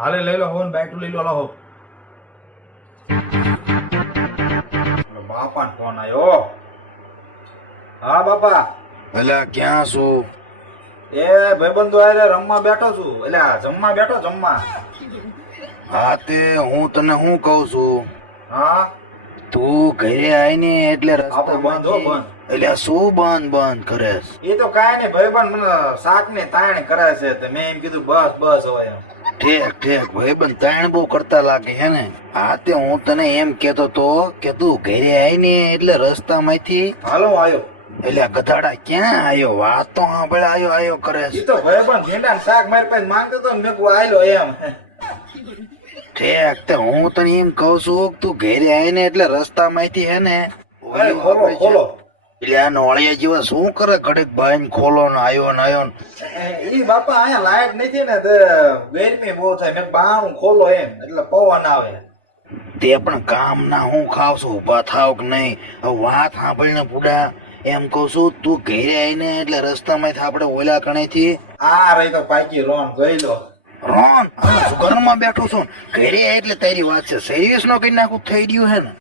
હાલે લઈ લો હોન બેટરી લઈ લો લો બાપા નો ફોન આવ્યો હા બાપા અલા ક્યાં છું? એ ભાઈબંધો આરે રમવા બેઠો છું એટલે જમવા બેઠો જમવા હા તે હું તને શું કહું છું, હા તું ઘરે આવીને એટલે આપણે બંધ હો બંધ એટલે શું બંધ કરેસ? એ તો કાંઈ નહીં ભાઈબંધ મને શાક ની તાણ કરે છે તો મેં એમ કીધું બસ બસ હવે એમ ઠેક ભાઈબંધ તાણ બહુ કરતા લાગે હે ને. હા તે હું તને એમ કેતો તો કે તું ઘરે આવીને એટલે રસ્તામાંથી હાલો હું આવ્યો એટલે ગધાડા ક્યાં આવ્યો? વાત તો સાંભળે આયો કરે એ તો ભાઈબંધ ભીંડા ને શાક મારી પાસે માંગતો તો ને મેં કહું આયલો એમ ઠેક તે હું તને એમ કઉ છું કે તું ઘરે આવીને એટલે રસ્તામાંથી હે ને અરે ખોલો ખોલો એટલે આ નોળિયા જેવા શું કરે ઘડીક ભાઈ ખોલો ને આયો ને ઈ બાપા અહીંયા લાઈટ નથી ને તો ગરમી બહુ થાય મેં બારું ખોલો એમ એટલે પવન આવે તે પણ કામ ના હું ખાવ છું, ઉભા થાવ કે નહીં? હવે વાત સાંભળીને પૂડા એમ કઉ છું તું ઘરે આવીને એટલે રસ્તામાંથી આપણે ઓલા કણેથી આ રહી તો પાકી રોન જોઈ લો રોન ઘરમાં બેઠો છું ઘરે આય એટલે તારી વાત છે સર્વિસ નો કઈ નાખું થઈ ગયું હે ને